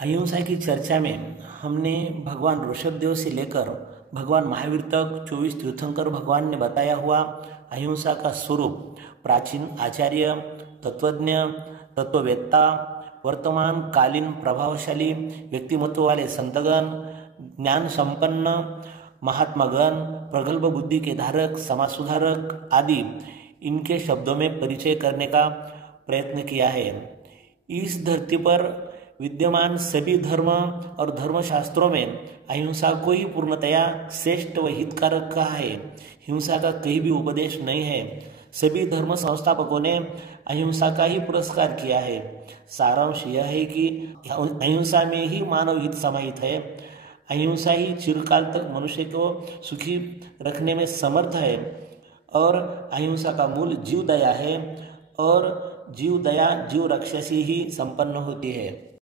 अहिंसा की चर्चा में हमने भगवान ऋषभदेव से लेकर भगवान महावीर तक 24 तीर्थंकर भगवान ने बताया हुआ अहिंसा का स्वरूप प्राचीन आचार्य, तत्वज्ञ, तत्ववेत्ता, वर्तमान कालीन प्रभावशाली व्यक्तिमत्व वाले संतगण, ज्ञान संपन्न महात्मागण, प्रगल्भ बुद्धि के धारक, समाज सुधारक आदि इनके शब्दों में परिचय करने का प्रयत्न किया है। इस धरती पर विद्यमान सभी धर्म और धर्मशास्त्रों में अहिंसा को ही पूर्णतया श्रेष्ठ व हितकारक कहा है। हिंसा का कहीं भी उपदेश नहीं है। सभी धर्म संस्थापकों ने अहिंसा का ही पुरस्कार किया है। सारांश यह है कि अहिंसा में ही मानव हित समाहित है। अहिंसा ही चिरकाल तक मनुष्य को सुखी रखने में समर्थ है और अहिंसा का मूल जीव दया है और जीव दया जीव रक्षा से ही संपन्न होती है।